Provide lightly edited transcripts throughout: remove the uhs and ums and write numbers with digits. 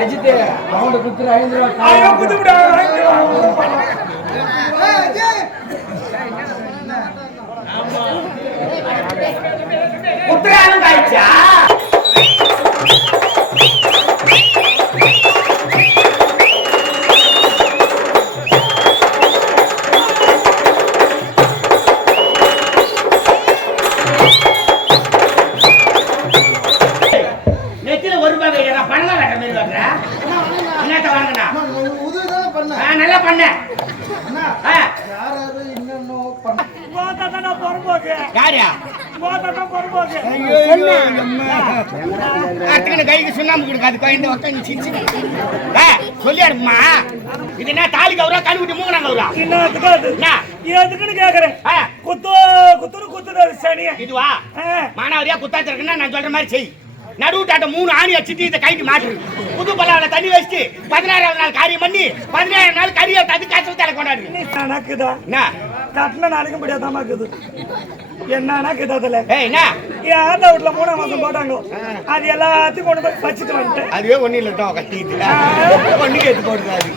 அஜித் அவன் குத்துற 5 ரூபா குத்துடா குத்துறாலும் காய்ச்சா நல்லா பண்ண கைக்கு சுண்ணாம்பு கொடுக்காது சொல்லி அடுப்புமா இது என்ன தாலி கவுரா கழுவி விட்டு மூணா கவுரா எதுக்குன்னு கேக்குறேன் குத்து குத்துரு குத்துரு சனியா இதுவா மானாவரியா குத்தாச்சு இருக்குன்னா நான் சொல்ற மாதிரி செய் நடுவுட்டாட்ட 3 ஆணி அடிச்சுட்டு இதை கைக்கு மாற்று புது பல்லாவில தண்ணி வச்சுட்டு 16ஆவது நாள் காரியம் பண்ணி 17ஆவது நாள் கறியை தந்து காசு தலை கொண்டாடு நடக்குதா கட்டின நாளைக்கும் படியாதாமா இருக்குது என்ன கிட்டதுல என்ன என் ஆத்தா வீட்டுல 3ஆம் மாசம் போட்டாங்க அது எல்லாத்தையும் கொண்டு போய் வச்சுட்டு வந்துட்டேன் அதுவே ஒண்ணு இல்ல கட்டிட்டு ஒண்ணுக்கு எடுத்து போடுறாரு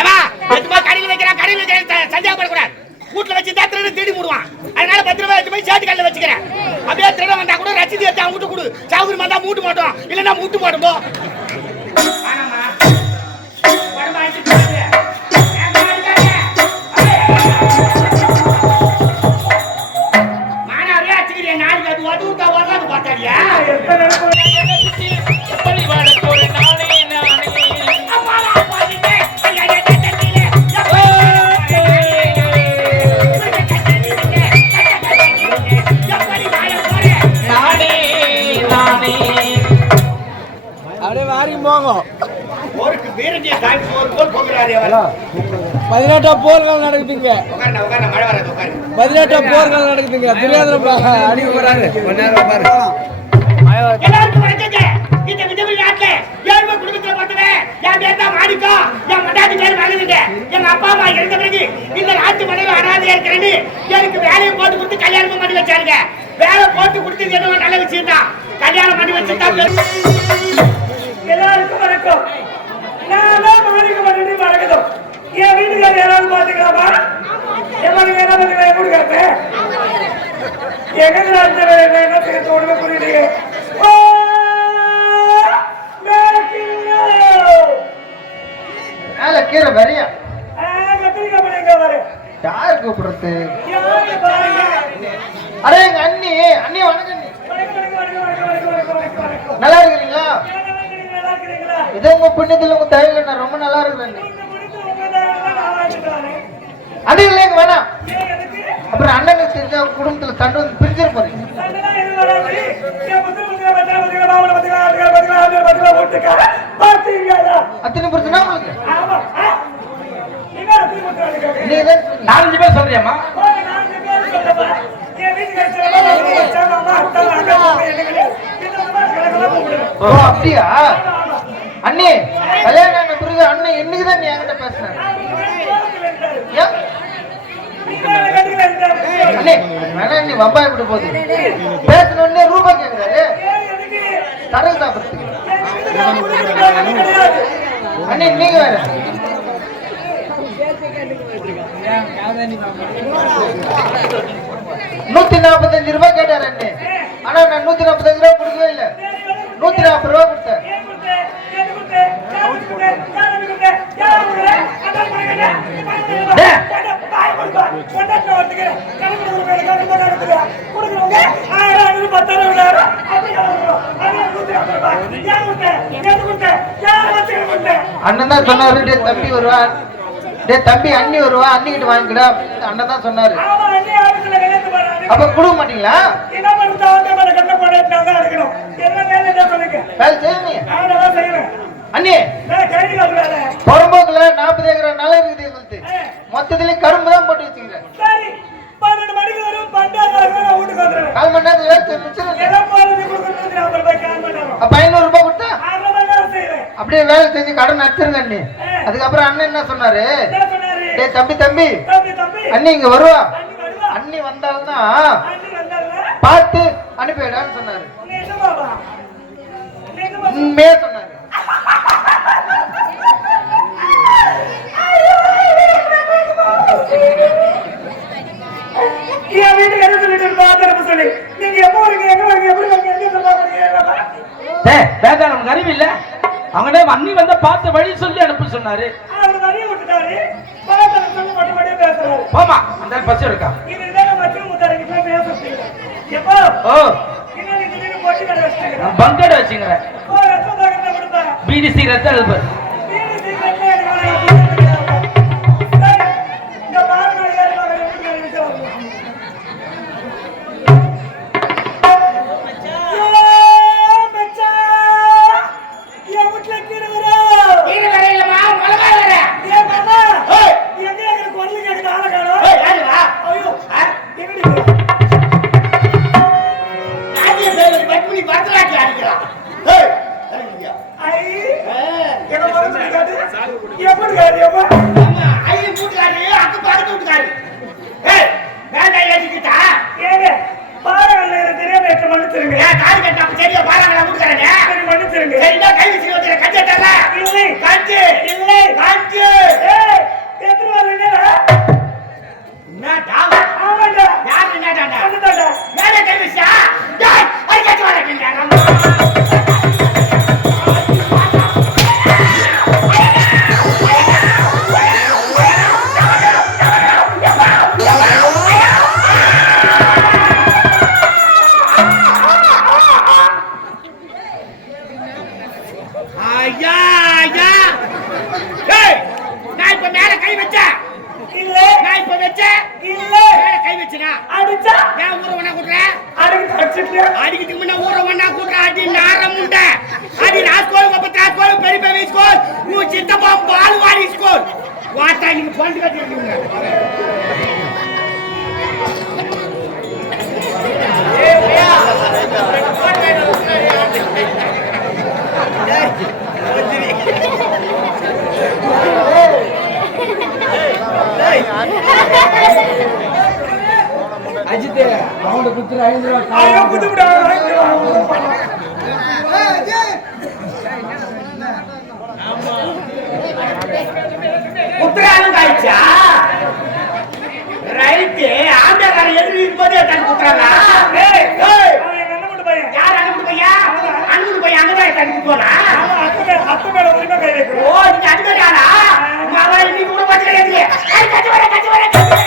ஏமா எதுமா கடையில் வைக்கிறேன் சந்தேகப்படக்கூடாது வீட்டுல வச்சு தான் திருட தேடி மூடுவான் அதனால 10 ரூபாய் எடுத்து போய் சேட்டு கல்ல வச்சுக்கிறேன் அப்படியே திருட வந்தா கூட ரசீது எடுத்து அவங்க கொடு சாகுரி வந்தா மூட்டு மாட்டோம் இல்லன்னா மூட்டு மாட்டோம் போ மானாவரியா வச்சுக்கிறேன் நாளைக்கு அது வடுவுட்டா வரலான்னு பார்த்தாரியா போருக்கு வீரஜியை தாங்கி போர் போகிறாரு 18 போர்கள் நடக்குதுங்க 18 போர்கள் நடக்குதுங்க துரியோதன அடிக்க போறாரு கொஞ்ச நேரம் பாரு எல்லாருக்கும் வணக்கங்க இந்த விதவி நாட்டுல ஏழ்மை குடும்பத்துல பார்த்தவன் என் பேர் தான் மாணிக்கா என் மண்டாட்டி பேர் மகனுங்க எங்க அப்பா அம்மா இறந்த பிறகு இந்த நாட்டு மனைவி அனாதையா இருக்கிறேன்னு எனக்கு வேலையை போட்டு கொடுத்து கல்யாணம் பண்ணி வச்சாருங்க வேலை போட்டு கொடுத்து என்ன நல்ல விஷயம் தான் கல்யாணம் பண்ணி வச்சுட்டா எல்லாருக்கும் வணக்கம் நான் மாணிக்க பண்ணிட்டு வணக்கம் என் வீட்டுக்காரர் யாராவது பாத்துக்கலாமா எல்லாரும் என்ன பண்ணுங்க எப்படி கேட்பேன் என்ன தோணுமே புரியலையே கீரை வரையா கத்திரிக்காய் பண்ணி எங்க வர யார் கூப்பிடுறது அடே எங்க அண்ணி வணக்கம் நல்லா இருக்கிறீங்களா இதே உங்க புண்ணியத்துல உங்க தயவுல நான் ரொம்ப நல்லா இருக்கிறேன் அது இல்லைங்க வேணாம் அப்புறம் அண்ணனுக்கு தெரிஞ்ச குடும்பத்துல சண்டை வந்து பிரிஞ்சிட போறீங்க அத்தனை பிரச்சனை உங்களுக்கு நாலஞ்சு பேர் சொல்றியாமா அப்படியா அண்ணே கல்யாணம் ஆன பிறகு அண்ணன் என்னைக்குதான் நீ என்கிட்ட பேசுறேன் அண்ணே வேணா நீ வம்பாய் விட போகுது பேசணும்னே ரூபாய் கேட்கிறாரு கடல் சாப்பிடுறதுக்கு அண்ணே நீங்க வேற 145 ரூபாய் கேட்டாரு அண்ணே ஆனா நான் 145 ரூபாய் கொடுக்கவே இல்லை 140 ரூபாய் கொடுத்தேன் அண்ணன் தான் சொன்னாரு டே தம்பி வருவா டே தம்பி அண்ணி வருவா அண்ணிக்கிட்ட வாங்கிக்கடா அண்ணன் தான் சொன்னாரு அப்ப கொடுக்க மாட்டீங்களா அண்ணி புறம்போக்குல 40 ஏக்கர் நிலம் இருக்குது எங்களுக்கு மொத்தத்திலே கரும்பு தான் போட்டு வச்சுக்கிறேன் 12 மணிக்கு வரும் 4 மணி நேரத்துல மிச்சம் 500 ரூபாய் கொடுத்தா அப்படியே வேலை செஞ்சு கடன் அடிச்சிருங்க அண்ணி அதுக்கப்புறம் அண்ணன் என்ன சொன்னாரு டே தம்பி அண்ணி இங்க வருவா அண்ணி வந்தால்தான் பார்த்து அனுப்பிவிடான்னு சொன்னாரு உண்மையே சொன்னாரு. என் வீட்டுக்கு என்ன சொல்லிட்டு பாத்து சொல்லி நீங்க எப்ப வரீங்க எங்க வரீங்க எப்படி வரீங்க வேதாளம் அறிவு இல்ல அவனே அண்ணி வந்த பார்த்து வழி சொல்லி அனுப்ப சொன்னாரு. அவர் வழியை விட்டுட்டாரு. பாத்து சொல்லி மட்டும் மட்டும் பேசுறாரு. போமா அந்த பஸ் எடுக்கா இதுதான் மச்சம் முத்தாரிக்கு போய் பேசுறீங்க. எப்போ ஓ இன்னொரு திடீர்னு போட்டு கடை வச்சிருக்கீங்க. பங்கட வச்சிங்கற ஓ ரத்தம் தாகத்தை கொடுத்தா பிடிசி ரத்த அல்ப பிடிசி கட்டே எடுக்கணும். இந்த பாருங்க ஏறி வாங்க எப்படி நினைச்சோம். அடிக்கிறதுக்கு முன்ன ஊர ஒண்ணா கூட்டுற அடி நாரம் உண்டை அடி ராஸ்கோல் பத்திராஸ்கோல் பெரிய பெரிய ஸ்கோல் உன் சித்தப்பா பால்வாடி ஸ்கோல் வாட்டா நீங்க பொண்டு கட்டிருக்கீங்க. அஜித் அவனோட குத்துற 5 ரூபாய் ஐயோ குத்துடா 5 ரூபாய் குத்துறாலும் காய்ச்சா ரைட்டு ஆண்டகார எதிரி இருக்கும்போதே தண்ணி குத்துறாங்க. யார் அனுப்பிட்டு பையா அனுப்பிட்டு பையன் அங்கதான் தண்ணி குத்துவானா அத்து மேல உரிமை கை வைக்கிறோம். ஓ நீங்க அனுப்பிட்டாரா அவரை இன்னைக்கு கூட பத்து கிடையாது கட்சி வர கட்சி வர கட்சி வர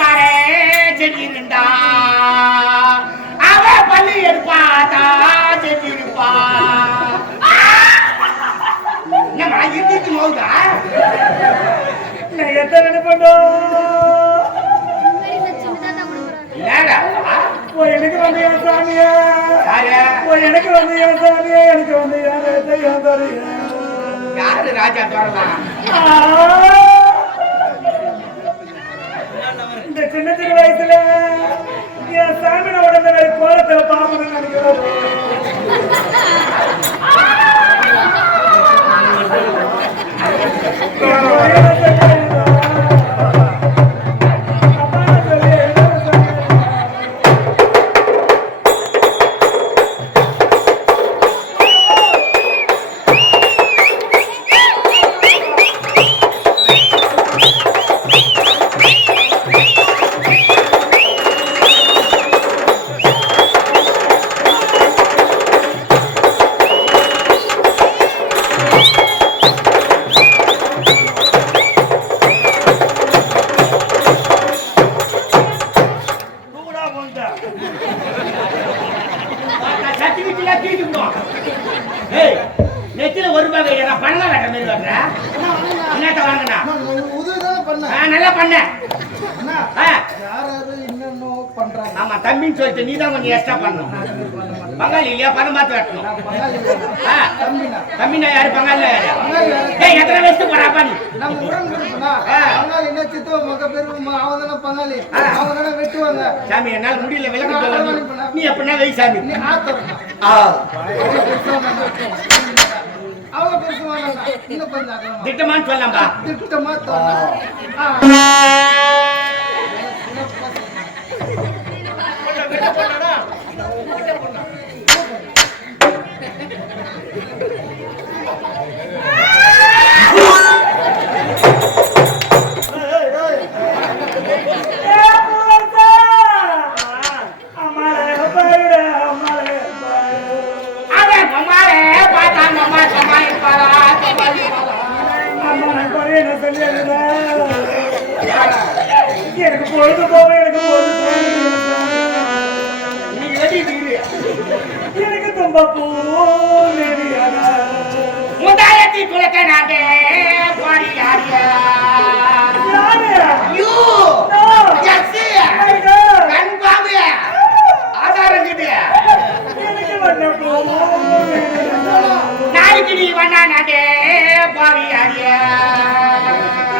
பாரு செஞ்சிருந்தா அவ பள்ளி எடுப்பாதா செஞ்சிருப்பா. என்னம்மா இருக்கு நோவுதா? நான் எத்தனை நினைப்போ எனக்கு வந்து என் சாமியா, எனக்கு வந்து என் சாமியா, எனக்கு வந்து யாரு ராஜா தோறலாம்? இந்த சின்ன சின்ன வயசுல என் சாமியோட உடனே கோலத்துல பாப்பதுன்னு நினைக்கிறேன். நெத்தில ஒரு ரூபாய் வைக்கிறா பணம் வெட்ட மாதிரி வர்ற என்னத்த வாங்கினா நல்லா பண்ண. ஆமா தம்பின்னு சொல்லிட்டு நீ தான் கொஞ்சம் எக்ஸ்ட்ரா பண்ணணும். பங்காளி இல்லையா பணம் பார்த்து வெட்டணும். தம்பினா யாரு பங்காளி யாரு? எத்தனை வயசுக்கு போறாப்பா நீ? சாமி என்னால முடியல விளக்கு நீ எப்படின்னா வை சாமி. திட்டமான்னு சொல்லலாம்பா. திட்டமா எனக்கு பொழுது போவேன், எனக்கு பொழுது எனக்கு தும்ப பூ முந்தாயத்தி குலத்தை நாட்டே பாடி யாரு கண் பாம்பு ஆதாரம் கிட்ட எனக்கு வண்ண பூ நாளைக்கு நீ வண்ணா நாட்டே பாடி யாரு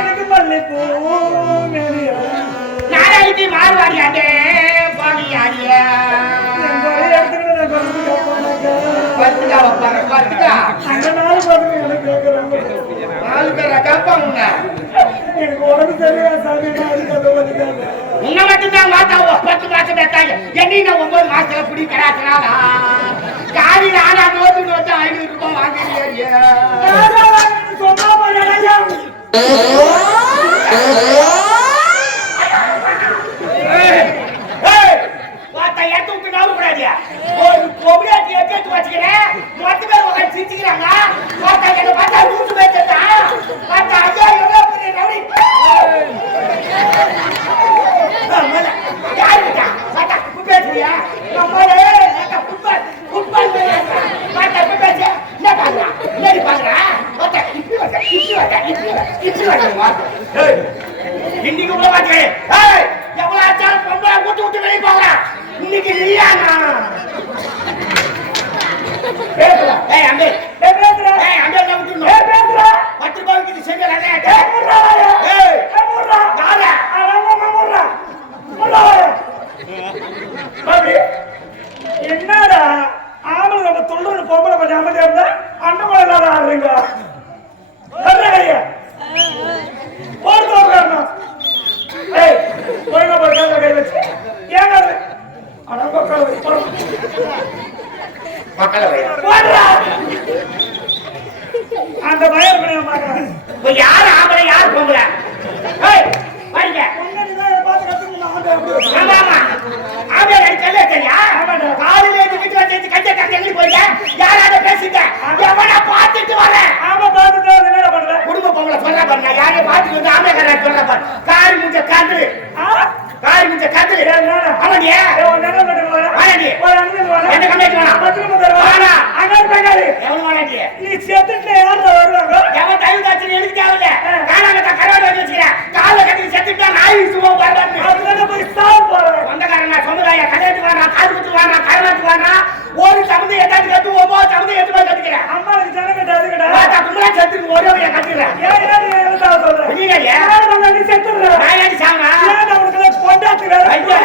எனக்கு மல்லிப்பூ நாளைக்கு மாறுவாடியாட்டே பாடி யாரு எனக்கு உடம்பு சரியா சாமி உன்னை மட்டும்தான் மாத்தா 10 மாசம் பேத்தாங்க என்ன 9 மாசத்துல புடி கராத்தினாலா காலையில ஆனா நோட்டு 500 ரூபாய் வாங்கிறியா ஒரு பொம்பளையாட்டி எடுத்து வச்சுக்கிறேன் மொத்த பேர் உட்காந்து சிரிச்சுக்கிறாங்க. என்ன பார்த்தா நூற்று பேர் ஐயா எவ்வளோ பெரிய ரவுடி யாரு பார்த்தா பேசுறியா ஃபுட்பால் பார்த்தா பேச என்ன பாக்குறான் என்ன பாக்குறான் பார்த்தா இப்படி இன்னைக்கு உள்ள பாத்து எவ்வளவு ஆச்சாரம் பொம்பளை கூட்டு விட்டு வெளியே போகிறான். இன்னைக்கு நீயானா பேசுறா? ஏய் அம்பே பேசுறா? ஏய் அம்பே நான் விட்டுறணும். ஏய் பேசுறா? 10 ரூபாய்க்கு இது செஞ்சல அண்ணே. ஏய் முறா. ஏய் முறா. தாரா. முறா. முறா. பாபி என்னடா ஆம்பளை நம்ம தொல்லுற பொம்பளை கொஞ்சம் அமைதியா இருந்தா அண்ணன் இல்லாத ஆடுறீங்க. வரலையா? போறதோறணும். ஏய் போய்ங்க போறதா கை வச்சு. ஏங்க அட பக்கல வை. பக்கல வை. போடா. அந்த பையன் பண்ண மாட்டான். இப்போ யார் ஆம்பளை யார் பொம்பளை? ஏய் வாங்க. முன்னாடி தான் பாத்து கத்துங்க ஆம்பளை அப்படி. ஆமாமா. ஆம்பளை அடிக்கல சரியா? ஆமாடா. காலையில வீட்டுல வந்து கஞ்ச கஞ்ச எங்க போறீங்க? யாராட பேசிட்ட? எவனா பாத்துட்டு வரேன். ஆமா பாத்துட்டு என்ன பண்ற? குடும்ப பொம்பளை சொல்ற பாரு. நான் யாரையும் பாத்துட்டு வந்து ஆம்பளை கரெக்ட் சொல்ற பாரு. காரி முஞ்ச காந்து. காரி மிச்ச கத்து அவனே ஒரு நகை கட்டுக்கு வரேன். வாடி ஒரு அண்ணனுக்கு வரேன். எந்த கம்பெனி வேணாம் 10 ரூபாய் தருவா. வாடா. அங்க தங்காது. எவன் வாடாடி நீ செத்துட்டு யாரு வருவாங்க? எவன் தயவு தாச்சு எனக்கு தேவையில்ல காலாங்கத்த கரவாடு வந்து வச்சுக்கிறேன் கால கட்டி செத்துட்டா நாய் சும்மா வரவான்னு அதுல போய் சாவு போறேன். சொந்தக்காரன் சொந்தக்காய கல்யாணத்துக்கு வாங்க காது குத்து வாங்க கரவாட்டுக்கு வாங்க ஒரு சமந்து எட்டாச்சு கத்து 9 சமந்து 8 ரூபாய் கத்துக்கிறேன் அம்மாவுக்கு ஜனம் கட்டாது கடா. கும்பலா செத்துக்கு ஒரே ஒரு கத்துக்கிறேன் ஏன் எழுதாவ சொல்றேன். நீங்க நீ செத்துடுற. நாயாடி சாவனா ஏன் அவனுக்கு பொண்டாட்டி வேற. ஐயா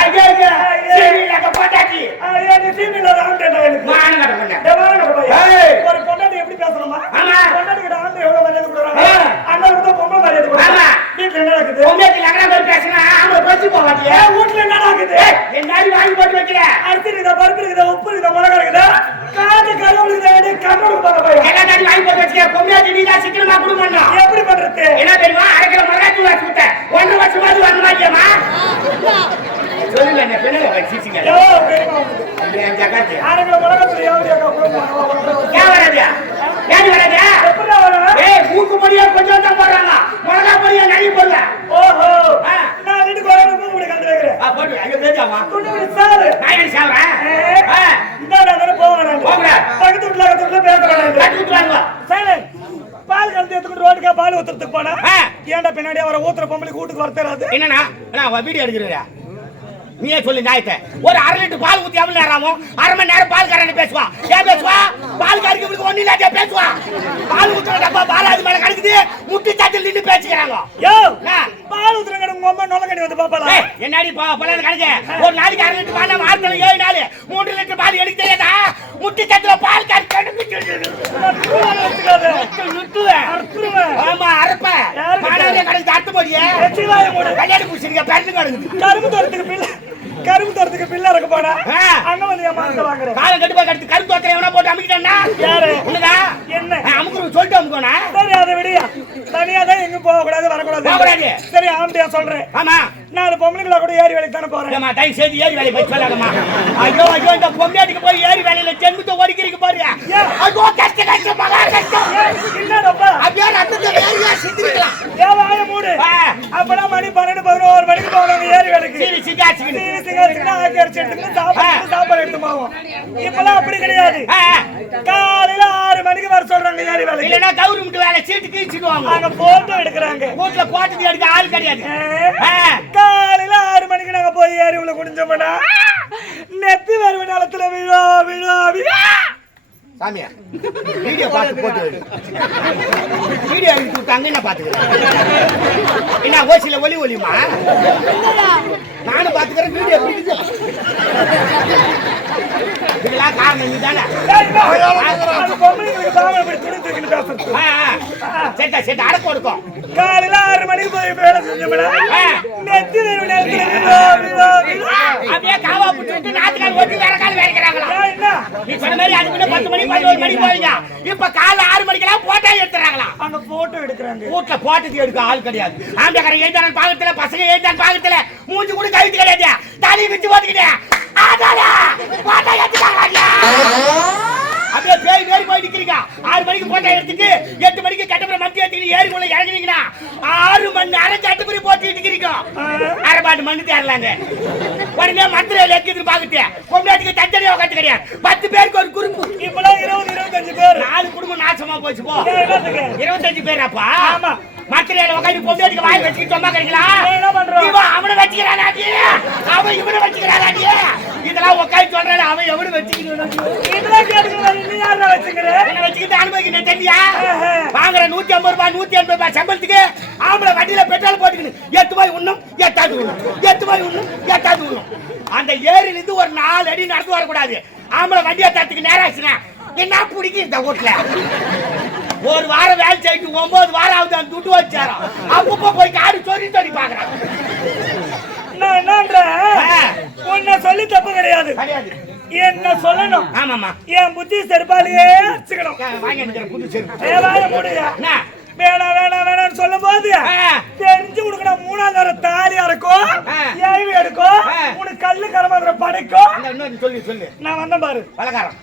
ஐயா ஐயா சரி அங்க போட்டாச்சி ஐயா நீ சீனில ஆண்டேடா எனக்கு. மான கட்ட பண்ண தேவான போய். ஏய். ஒரு பொண்டாட்டி எப்படி பேசணுமா? ஆமா. பொண்டாட்டி கிட்ட ஆண்டு எவ்வளவு மரியாதை கொடுறாங்க. ஆ. அண்ணனுக்கு தான் பொம்பளை மரியாதை கொடுறாங்க. ஆமா. வீட்டுல என்ன நடக்குது? உங்களுக்கு லகனா போய் பேசினா ஆமா பேசி போவாட்டியே வீட்டுல என்ன நடக்குது? என்னாடி வாங்கி போட்டு வைக்கிற அரிசி இருக்குதா, பருப்பு இருக்குதா, உப்பு இருக்குதா, மிளகா இருக்குதா? காது கருவல் இருக்குதா, கண்ணோடு பார்க்க போய். எல்லா நாடி வாங்கி போட்டு வச்சுக்க பொம்மையாச்சி நீ தான் சிக்கனமா குடும்பம் எப்படி பண்றது? என்ன தெரியுமா அரைக்கிற மிளகாய் வாசி விட்ட 1 வருஷமாவது வரமாட்டியம்மா சொல்லுங்க என்ன பெண்ணு வச்சிங்க யோ, பெரியம்மா. ஜகாத்தி ஆளுங்கள மிளகாத்தூள் எவ்வளவு அக்கா கொடுப்பாங்க? ஏன் வராதே ஏன் வராதே எப்படா வரும்? ஏய் மூக்கு பொடியா கொஞ்சம் தான் போடுறாங்க மிளகா பொடியா நிறைய போடல ஓஹோ. ஆ. நான் வீட்டுக்கு வரேன், மூக்கு முடி கண்டு வைக்கிறேன். போட்டு ஐயோ பேஜாமா துண்டு முடி சாரு. நான் சாவறேன் இந்தாடா தானே போவேன் நான். போங்கடா. பக்கத்து வீட்டுல அக்கத்து வீட்டுல பேசுறேன். கட்டி விட்டுறாங்க சைலண்ட். பால் கலந்து எடுத்துக்கிட்டு ரோட்டுக்கா பால் ஊத்துறதுக்கு போனா ஆ. ஏன்டா பின்னாடி அவரை ஊத்துற பொம்பளைக்கு வீட்டுக்கு வர தெரியாது? என்னன்னா நான் வீடியோ எடுக்கிறேன் நீயே சொல்லு நியாயத்தை ஒரு 1/2 லிட்டர் பால் ஊத்தி எவ்வளவு நேரம் ஆகும் 1/2 மணி நேரம் பால் காரன்னு பேசுவா ஏன் பேசுவா பால் காரிக்கு இவனுக்கு ஒண்ணு இல்லாத பேசுவா பால் ஊத்துற டப்பா பாலாது மேல கிடக்குது முட்டி சாட்டில் நின்று பேசிக்கிறாங்க யோ, என்ன? பால் ஊத்துறங்க உங்க அம்மா நொலங்கடி வந்து பாப்பாளா? ஏய், என்னடி பலாது கணக்கு ஒரு நாளைக்கு 1/2 லிட்டர் பால் வாரத்துல 7 நாள் 3 லிட்டர் பால் எடுக்க தெரியாதா முட்டி சாட்டில பால் காரி அறுத்துருவேன். ஆமா அரப்ப யாருக்கு பாடாதே கணக்கு அறுத்து போடியே வெச்சிவாய மூடு. கல்யாணம் குடிச்சிருக்க பேருந்து கிடக்குது கரும்பு தோட்டத்துக்கு பிள்ளை இருக்க போனா ஆ. அங்க வந்து என் மானத்தை வாங்குறேன். காலம் கட்டுப்பா கடுத்து கருத்து தோத்திரம் எவனா போட்டு அமுக்கிட்டா யாரு? உன்னதா என்ன? அமுக்குறது சொல்லிட்டு அமுக்கோனா சரி அதை விடியா. தனியா தான் எங்க போக கூடாது வரக்கூடாது. போகக்கூடாது. சரி ஆம்பியா சொல்றேன். ஆமா 4 பொம்பளைங்களா கூட ஏறி வேலைக்கு தானே போறேன். ஏமா டை சேதி ஏறி வேலை போய் சொல்லாதம்மா ஐயோ ஐயோ இந்த பொம்மையாட்டுக்கு போய் ஏறி வேலையில ஜென்மத்தை ஒடிக்கிறீங்க பாரு ஐயோ கஷ்டம் மகா கஷ்டம் என்னடப்பா? அப்படியே ரத்தத்தை வேலையா சிந்திக்கலாம் ஏன் வாய மூடு. அப்பனா மணி 12 11 மணிக்கு போவாங்க ஏறி வேலைக்கு. சீரி சிகாச்சிக்கிட்டு சிகாச்சிக்கிட்டு ஆக்கி அரிசி எடுத்துக்கிட்டு சாப்பாடு எடுத்து போவோம். இப்பெல்லாம் அப்படி கிடையாது. காலையில 6 மணிக்கு வர சொல்றாங்க ஏறி வேலைக்கு. இல்லைன்னா கவுர்மெண்ட் வேலை சீட்டு கீழ்ச்சிடுவாங்க அங்க போட்டோ எடுக்கிறாங்க. வீட்டுல போட்டது எடுக்க ஆள் கிடையாது காலையில 6 மணிக்கு நாங்க போய் ஏறி உள்ள குடிஞ்சோம்னா நெத்தி வருவ நிலத்துல விழா விழா விழா. சாமியா வீடியோ பார்த்து போட்டு வீடியோ எடுத்து விட்டாங்க என்ன பாத்துக்கிறேன் என்ன ஓசில ஒலியுமா நானும் பாத்துக்கிறேன் வீடியோ பிடிச்சு இதெல்லாம் காரணம் நீதானே அந்த பொம்பளைங்களுக்கு பாவம் இப்படி துணி தூக்கிட்டு பேசுறது. சேட்டா சேட்டா அடக்கம் கொடுக்கும் காலையில 6 மணிக்கு போய் வேலை செஞ்சோம்னா நெத்தி வருவ நிலத்துல விழா விழா விழா. அப்படியே காவா புட்டு நாத்துக்கால் ஓட்டி வேற கால் வேலைக்கிறாங்களா என்ன? நீ சொன்ன மாதிரி அதுக்கு முன்ன 10 மணி 11 மணி போவீங்க இப்ப காலைல 6 மணிக்கெல்லாம் போட்டோ எடுத்துறாங்களா அங்க போட்டோ எடுக்கிறாங்க. வீட்டுல போட்டது எடுக்க ஆள் கிடையாது ஆம்பியக்காரன் எழுதான பாகத்துல பசங்க எழுதான பாகத்துல மூஞ்சி கூட கழுத்து கிடையாது தலி வச்சு போட்டுக்கிட்டேன் போட்டோ எடுத்துட்டாங்களா அப்படியே பேய் வேறு போய் நிக்கிறீங்க 6 மணிக்கு போட்டோ எடுத்துட்டு 8 மணிக்கு கட்டப்புறம் மத்தி எடுத்துக்கிட்டு ஏரிக்குள்ள இறங்குனீங்கன்னா 6 மணி நேரம் கட்டப்புறம் போட்டு எடுக்கிறீங்க அரை பாட்டு மண்ணு தேரலாங்க உடனே மந்திர எடுத்து பாக்கிட்டு பொம்மையாட்டுக்கு தஞ்சரியா உட்காந்து கிடையாது 10 பேருக்கு ஒரு குறுப்பு இப்பெல்லாம் 20 25 பேர் 4 குடும்பம் நாசமா போச்சு போ என்னத்துக்கு? 25 பேராப்பா ஆமா. மத்திரையில உட்காந்து பொம்மையாட்டுக்கு வாய் வச்சுக்கிட்டு சொன்னா கிடைக்கலா என்ன பண்றோம்? இவன் அவனை வச்சுக்கிறானாடி அவன் இவனை வச்சுக்கிறானாடி இதெல்லாம் உட்காந்து சொல்றாரு அவன் எவனு வச்சுக்கிறான் இதெல்லாம் கேட்டுக்கிட்டு இன்னும் யாரா வச்சுக்கிற? என்ன வச்சுக்கிட்டு அனுபவிக்கணும் தெரியா வாங்குற 150 ரூபாய் 180 ரூபாய் சம்பளத்துக்கு ஆம்பளை வண்டியில பெட்ரோல் போட்டுக்கணும் 8 ரூபாய் உண்ணும் 8 உண்ணும் 8 ரூபாய் உண்ணும் 8 உண்ணும் அந்த ஏரியில இருந்து ஒரு 4 அடி நடந்து வரக்கூடாது ஆம்பளை வண்டியை தரத்துக்கு நேரம் ஆச்சுன்னா என்ன பிடிக்கும் இந்த வீட்டுல ஒரு வாரம் வேலை செய்யிட்டு 9 வாரம் ஆகுது அந்த துட்டு வச்சாராம் அப்பப்போ போய் காடு சொறி பாக்குறான் நான் என்னன்றேன்? உன்னை சொல்லி தப்பு கிடையாது. கிடையாது என்ன சொல்லணும்? ஆமாமா என் புத்தி செருப்பாலேயே அடிச்சுக்கணும். வாங்கி எனக்கு புது செருப்பு தேவாய முடியா என்ன வேணாம் வேணாம் வேணாம்னு சொல்லும் போது தெரிஞ்சு கொடுக்கணும். 3ஆவது வர தாலியா இருக்கும் ஏவி எடுக்கும் உனக்கு கல்லு கரமாதிர படைக்கும். இன்னொரு சொல்லி சொல்லு நான் வந்தேன் பாரு பலகாரம்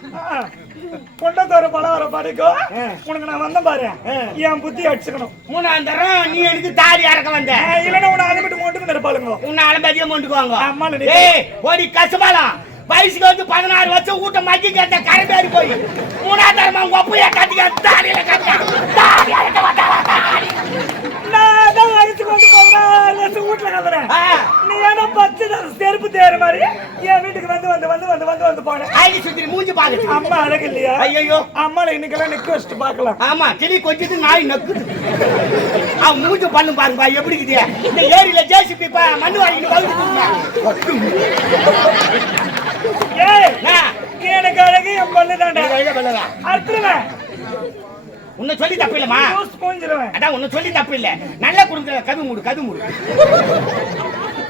கொண்டத்தோர பலகாரம் படைக்கும் உனக்கு நான் வந்தேன் பாரு என் புத்தி அடிச்சுக்கணும். 3ஆம் தரம் நீ எனக்கு தாலி அறக்க வந்த இல்லைன்னா உன்னை அதை விட்டு படுத்து இருப்பாளுங்க. உன்னை அலம்பதியம் கொண்டுக்குவாங்க. அம்மால ஏய் ஓடி கசபாலாம் வயசுக்கு வந்து 16 வருஷம் ஊட்ட மாக்கி கேட்ட கரம்பேறி போய் 3ஆம் தரமா உங்க ஒப்பைய கட்டிக்க தாடியில நான் வயசுக்கு வந்து 16 வருஷம் வீட்டுல கலறேன். நீ ஏன்னா 10 செருப்பு தேற மாதிரி என் வீட்டுக்கு வந்து போனேன். ஐடி சுத்தி மூஞ்சி பாக்குது. அம்மா அழகு இல்லையா? ஐயோ அம்மால இன்னைக்கெல்லாம் நிக்க வச்சுட்டு பாக்கலாம். ஆமா கிளி கொஞ்சது நாய் நக்குது. அவன் மூஞ்சி பண்ணு பாருங்க எப்படி இருக்குது. இந்த ஏரியில ஜேசிபி மண்ணு வாங்கிட்டு வந்து எனக்கு அழகு என் பல்லுதாண்டா. அர்த்தம் உன்னை சொல்லி தப்பு இல்லம்மா. அதான் உன்னை சொல்லி தப்பு இல்ல. நல்ல குடும்பத்துல கது மூடு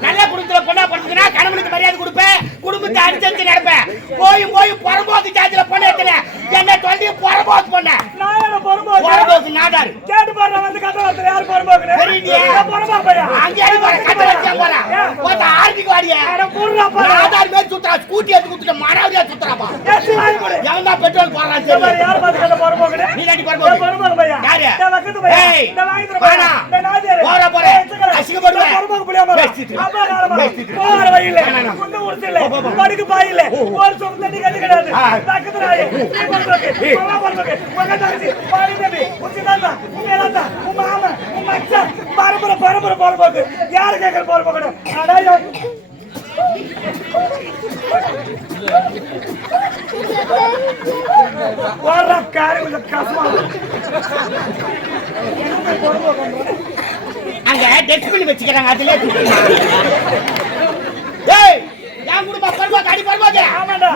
நல்ல குடும்பத்துல பொண்ணா படுத்துனா கணவனுக்கு மரியாதை கொடுப்பேன், குடும்பத்தை அனுசரிச்சு நடப்பேன். போய் புறம்போக்கு சார்ஜில பொண்ணு எத்தனை என்ன சொல்லி புறம்போக்கு பொண்ண புறம்போக்கு நாடாரு கேட்டு பாரு. வந்து கதை வார்த்தை யாரு புறம்போக்கு அங்கே கதை வச்சா போற ஆர்டிக்கு வாடிய நாடாரு மேல் சுத்துறா. ஸ்கூட்டி எடுத்து குத்துட்ட மாணவரியா சுத்துறாப்பா. எவன் தான் பெட்ரோல் போடுறான் சரி. யார் பார்த்து புறம்போக்கு நீ தாண்டி புறம்போக்கு யாரு? ஏய் வாடா போற போற அசிங்கப்படுவேன். போற வழியில குண்டு உருத்தில படுக்கு பாயில ஒரு சொந்த தண்ணி கட்டி கிடாது. பக்கத்துறாயே நீ படுறதுக்கு மாமா படுறதுக்கு உங்க தங்கச்சி பாடி தேவி உச்சிதாண்டா உங்களாண்டா உங்க மாமா உங்க மச்சான் பரபர போறபோக்கு யாரு கேக்குற போறபோக்கு அடா வர காரி இந்த கஸ்மா அங்க டெஸ்ட்பின் வச்சுக்கிறாங்க அதுல. ஏய் நான் குடும்ப பர்போக்கு அடி பர்போக்கு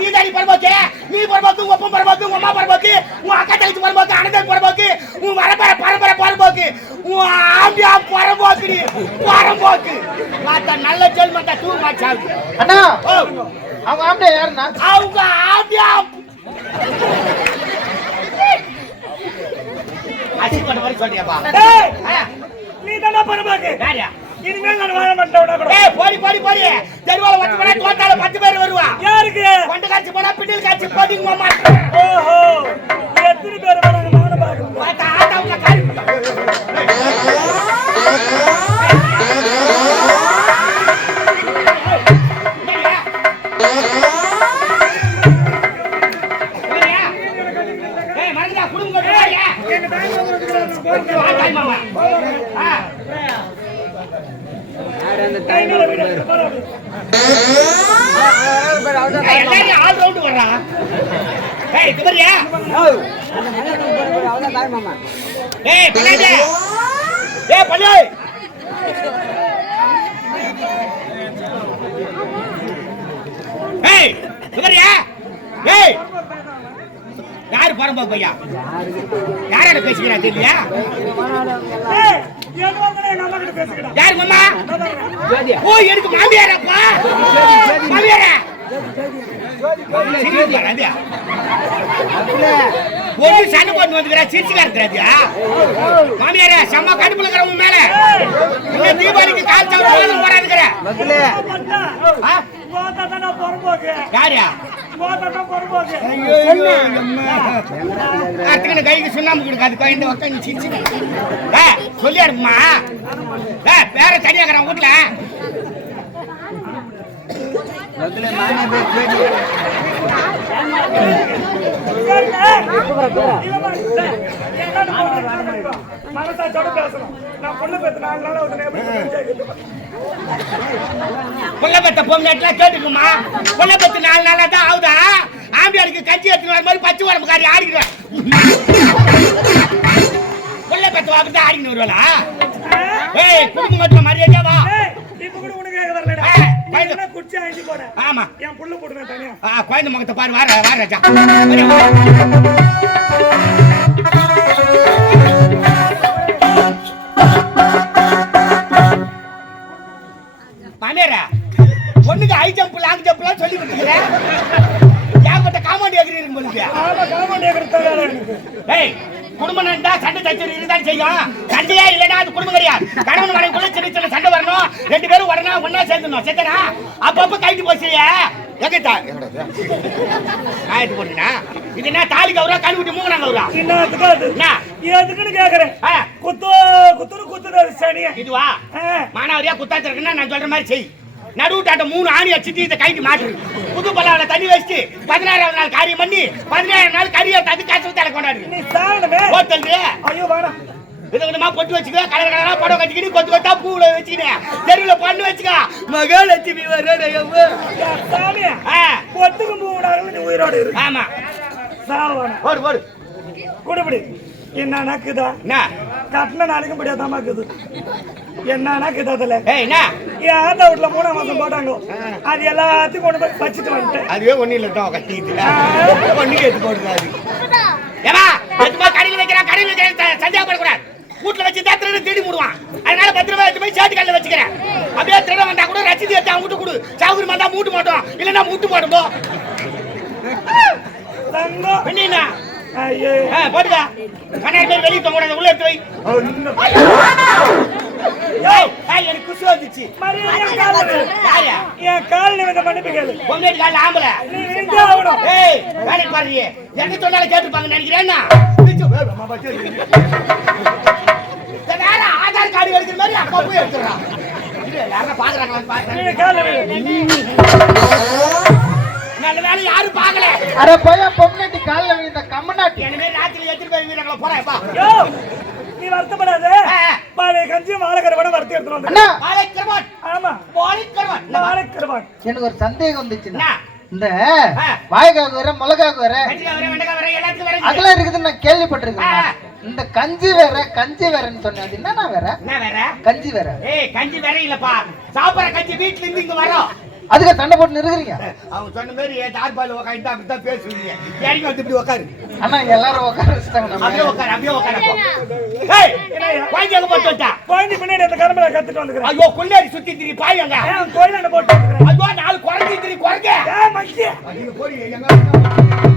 நீ தாடி பர்போக்கு நீ பர்போக்கு உங்க அப்பா பர்போக்கு உங்க அம்மா பர்போக்கு உங்க அக்கா தங்கச்சி பர்போக்கு அண்ணன் பர்போக்கு உங்க பரம்பரை பர்போக்கு உங்க ஆம்பியா பர்போக்கு பார்த்தா நல்ல ஜெல்மண்டா டூ மச் ஆகுது. அண்ணா அவங்க ஆம்பியா யாருன்னா? அவங்க ஆம்பியா அசிப்பட்ட மாதிரி சொல்றியாப்பா? நீ தான பரபோக்கு யாரா? இனிமேல் நான் வாழ மாட்டேன். ஏய் போடி தெருவால வந்து போனா தோட்டால 10 பேர் வருவா. யாருக்கு? கொண்ட காட்சி போனா பிடில் காட்சி போடிங்க மாமா. ஓஹோ எத்தனை பேர் வராங்க நானும் பார்க்கணும். வாடா ஆட்டா உள்ள காரி. ஏய் மறந்துடா குடும்பம் கொண்டுவாயா. எங்க தாய் வந்து தாய் மாமா. எல்லாரும் ஆல் ரவுண்ட் வர்றாங்க. ஏய் குமரியா ஏய் பல்லாஜி ஏய் பல்லு ஏய் குமரியா ஏய் யாரு பரம்பா பையா யாரோட பேசுகிறா தெரியலையா? யாரு மாமா? ஓ எனக்கு மாமியாரப்பா மாமியாரா ஒரு சண்டை போட்டு வந்துக்கிறா சிரிச்சுக்கா இருக்கிறாதியா மாமியார செம்ம கடுப்புல இருக்கிற உன் மேல இந்த தீபாவளிக்கு கால் சாப்பிட்டு போறாதுக்கிற யாரியா அத்துக்கு கைக்கு சுண்ணாம்பு கொடுக்காது கோயந்த உட்காந்து சிரிச்சு சொல்லி அனுப்புமா வேற தனியாக்குறான் வீட்டுல புள்ள பெத்த பொம்மைலாம் கேட்டுக்குமா புள்ள பெத்து 4 நாளா தான் ஆகுதா ஆம்பியாருக்கு கஞ்சி எடுத்துட்டு வர மாதிரி பச்சை உடம்பு காரி ஆடிக்குவேன் புள்ள பெத்த வாக்கு ஆடிக்கிட்டு வருவாளா ஏய் குடும்பம் மட்டும் மரியாதையா வா ஆமா என் புள்ள போட்டு தனியா குழந்தை முகத்தை பாரு வார ராஜா மாமியாரா பொண்ணுக்கு ஹை ஜம்ப் லாங் ஜம்ப்லாம் சொல்லி கொடுத்துக்கிறேன் ஏகப்பட்ட காமெடி எகிரி இருக்கும் போது ஏய் குடும்பம் இருந்தா சண்டை சச்சரவு இருந்தாலும் செய்யும் சண்டையா இல்லைன்னா அது குடும்பம் கிடையாது கணவன் மனைவிக்குள்ள சின்ன சின்ன சண்டை வரணும் 2 பேரும் உடனே ஒன்னா சேர்ந்துடணும் செத்தனா அப்பப்ப கைட்டு போச்சிய எங்க ஆயிரத்து போட்டுனா இது என்ன தாலி கவுரா கழி விட்டு மூணு கவுரா என்னத்துக்கு அது என்ன எதுக்குன்னு கேக்குறேன் குத்துறது சனியா இதுவா மானாவரியா குத்தாச்சு இருக்குன்னா நான் சொல்ற மாதிரி செய் நடுவுட்டாட்ட 3 ஆணி அடிச்சுட்டு இதை கைக்கு மாட்டு புது பல்லாவில தண்ணி வச்சுட்டு 16ஆவது நாள் காரியம் பண்ணி 17ஆவது நாள் கறியை தந்து காசு தலை கொண்டாடு நீ சாகணுமே ஹோட்டல் ஐயோ வேணாம் இது கொஞ்சமா பொட்டு வச்சுக்க கலர் கலரா படம் கட்டிக்கிட்டு கொத்து கொத்தா பூவுல வச்சுக்கினேன் தெருவுல பண்ணு வச்சுக்க மகாலட்சுமி சாமியா பொட்டுக்கு மூணாக நீ உயிரோடு இருக்கு ஆமா சாவான போடு போடு குடுபடி என்ன நக்குதா என்ன கட்டின நாளைக்கும் முடியாதாமா இருக்குது என்ன நக்குதா அதுல ஏய் என்ன என் ஆத்தா வீட்டுல 3ஆம் மாசம் போட்டாங்க அது எல்லாத்தையும் கொண்டு போய் வச்சுட்டு வந்துட்டேன் அதுவே ஒண்ணு இல்ல கட்டிட்டு ஒண்ணுக்கு எடுத்து போடுறாரு ஏமா எதுமா கடையில் வைக்கிறேன் சந்தேகப்படக்கூடாது வீட்டுல வச்சு தான் திருட தேடி மூடுவான் அதனால 10 ரூபாய் எடுத்து போய் சேட்டு கல்ல வச்சுக்கிறேன் அப்படியே திருட வந்தா கூட ரசீது எடுத்து அவங்க கொடு சாகுரி வந்தா மூட்டு மாட்டோம் இல்லன்னா மூட்டு மாட்டோம் தங்கம் என்ன ஐயே போடுங்க கண்ணாடி பேர் வெளியே தொங்க உள்ள எடுத்து வை எனக்கு குசு வந்துச்சு என் கால் நிமிடம் மன்னிப்பு கேளு பொங்கல் கால ஆம்பள நீ விழுந்தே ஆகணும் ஏய் வேலைக்கு பாருங்க என்ன சொன்னாலும் கேட்டுப்பாங்க நினைக்கிறேன்னா வேற ஆதார் கார்டு எடுக்கிற மாதிரி அப்பா போய் எடுத்துறான் யாரும் பாக்குறாங்க நீ கால் விழு நல்ல வேலை யாரும் பாக்கல அட போய் பொம்னாட்டி கால்ல விழுந்த கம்மனாட்டி எனவே ராத்திரி எடுத்துட்டு போய் வீரங்கள போறேன்ப்பா யோ நீ வருத்தப்படாத பாலை கஞ்சி வாழைக்கருவாட வறுத்து எடுத்துட்டு வந்து அண்ணா வாழைக்கருவாட் ஆமா வாழைக்கருவாட் வாழைக்கருவாட் எனக்கு ஒரு சந்தேகம் வந்துச்சுன்னா என்ன? இந்த வாய்க்காக்கு வர மிளகாக்கு வர கஞ்சில வர வெண்டைக்காய் வர எல்லாத்துக்கும் வர அதெல்லாம் இருக்குதுன்னு நான் கேள்விப்பட்டிருக்கேன் இந்த கஞ்சி வேறன்னு சொன்னேன் அது என்னன்னா வேற என்ன வேற கஞ்சி வேற ஏய் கஞ்சி வேற இல்லப்பா சாப்பிடுற கஞ்சி வீட்ல இருந்து இங்க வரோம் அதுக்கு சண்டை போட்டு நிறுக்குறீங்க அவங்க சொன்ன மாதிரி தார்பால் உட்காந்து அப்படித்தான் பேசுவீங்க இறங்கி வந்து இப்படி உட்காரு ஆனா எல்லாரும் உட்கார வச்சுட்டாங்க அப்படியே உட்காரு ஏய் வாங்கி அங்க போட்டு வச்சா குழந்தை பின்னாடி அந்த கரும்புல கத்துட்டு வந்துக்கிறேன் ஐயோ குள்ளாடி சுத்தி திரி பாயங்க கோயிலாண்ட போட்டு வந்துக்கிறேன் ஐயோ 4 குறைஞ்சி திரி குறைங்க ஏன் மச்சி நீங்க போறீங்க எங்க